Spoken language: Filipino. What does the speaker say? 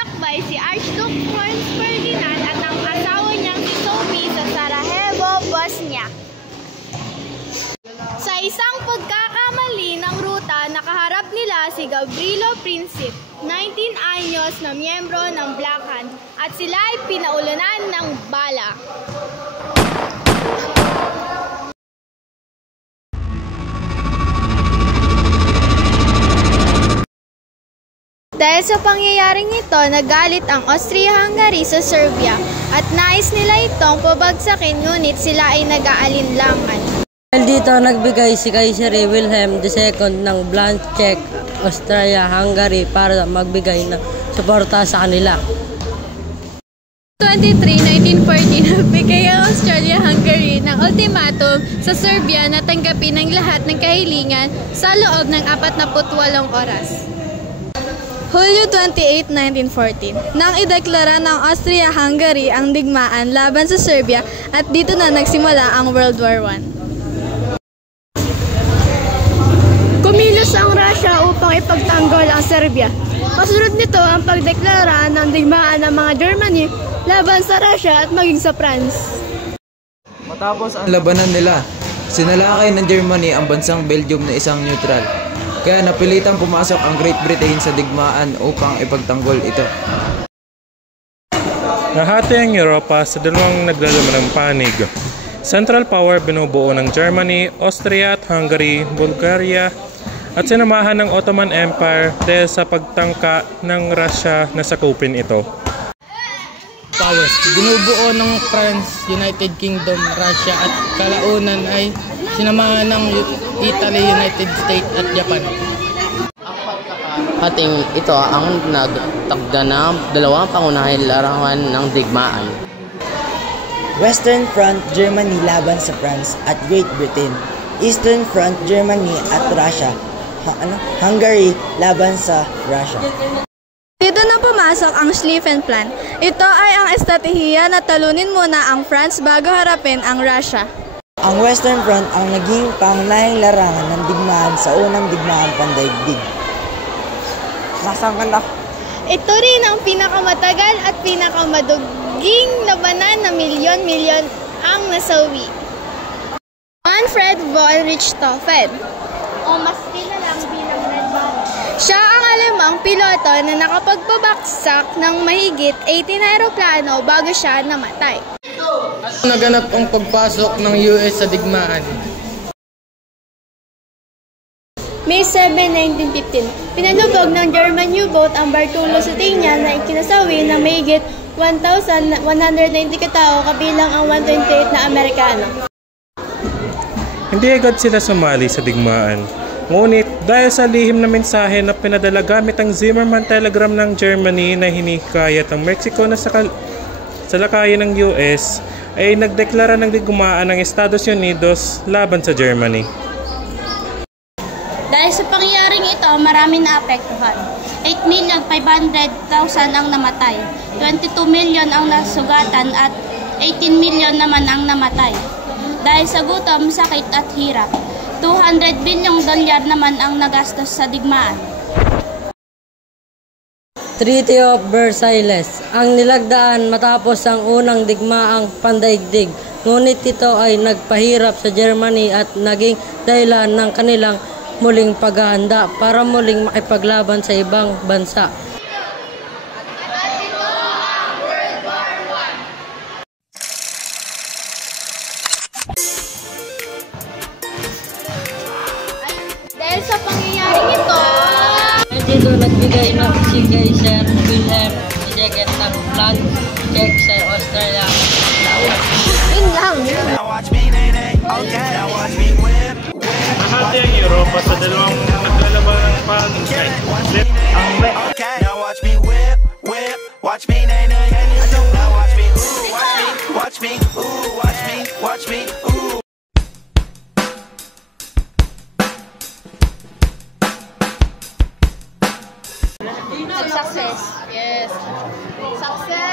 naglalakbay si Archduke Franz Ferdinand at ang asawa niyang si Sophie sa Sarajevo, Bosnia. Sa isang pagkakamali ng ruta, nakaharap nila si Gavrilo Princip, 19 anyos na miyembro ng Black Hand, at sila ay pinaulunan ng bala. Dahil sa pangyayaring ito, nagalit ang Austria-Hungary sa Serbia at nais nila itong pabagsakin, ngunit sila ay nag-aalinlangan. Dahil dito nagbigay si Kaiser Wilhelm II ng blank check Austria-Hungary para magbigay ng suporta sa kanila. 23, 1914, nagbigay ang Austria-Hungary ng ultimatum sa Serbia na tanggapin ang lahat ng kahilingan sa loob ng 48 oras. Hulyo 28, 1914, nang ideklara ng Austria-Hungary ang digmaan laban sa Serbia at dito na nagsimula ang World War I. Kumilos ang Russia upang ipagtanggol ang Serbia. Kasunod nito ang pagdeklara ng digmaan ng mga Germany laban sa Russia at maging sa France. Matapos ang labanan nila, sinalakay ng Germany ang bansang Belgium na isang neutral. Kaya napilitang pumasok ang Great Britain sa digmaan upang ipagtanggol ito. Nahati ang Europa sa dalawang naglalaman ng panig. Central Power binubuo ng Germany, Austria at Hungary, Bulgaria at sinamahan ng Ottoman Empire dahil sa pagtangka ng Russia na sakupin ito. Powers binubuo ng France, United Kingdom, Russia at kalaunan ay sinamahan ng Italy, United States at Japan. Ating ito ang nagtakda ng dalawang pangunahing larangan ng digmaan. Western Front, Germany laban sa France at Great Britain. Eastern Front, Germany at Russia. Hungary laban sa Russia. Dito na pumasok ang Schlieffen Plan. Ito ay ang estratehiya na talunin muna ang France bago harapin ang Russia. Ang Western Front ang naging pangunahing larangan ng digmaan sa unang digmaan pandaigdig. Ito rin ang pinakamatagal at pinakamaduging labanan na milyon-milyon ang nasawi. Manfred von Richthofen, o mas kilalang bilang Red Baron. Siya ang alemang piloto na nakapagpabaksak ng mahigit 18 aeroplano bago siya namatay. Naganap ang pagpasok ng US sa digmaan. May 7, 1915, pinalubog ng German U-boat ang Bartolo sa Tinian na ikinasawi ng mahigit 1,190 katao kabilang ang 128 na Amerikano. Hindi agad sila sumali sa digmaan. Ngunit dahil sa lihim na mensahe na pinadala gamit ang Zimmermann telegram ng Germany na hinikayat ang Mexico na sa lakayan ng US, ay nagdeklara ng digmaan ng Estados Unidos laban sa Germany. Dahil sa pangyayaring ito, marami na apektuhan. 8,500,000 ang namatay, 22 million ang nasugatan at 18 million naman ang namatay. Dahil sa gutom, sakit at hirap, $200 bilyong naman ang nagastos sa digmaan. Treaty of Versailles ang nilagdaan matapos ang unang digmaang pandaigdig. Ngunit ito ay nagpahirap sa Germany at naging dahilan ng kanilang muling paghahanda para muling makipaglaban sa ibang bansa. Dahil sa pangyayaring ito, Dito nagbigay ng si Kaiser Wilhelm II ng blank check sa Austria. yun lang. Nahati ang Europa sa dalawang naglalaban ng panig. Now watch me whip, whip, watch me, nay, nay, nay. Now watch me, ooh, watch me, ooh, watch me, watch me, ooh. Success. Yes. Success.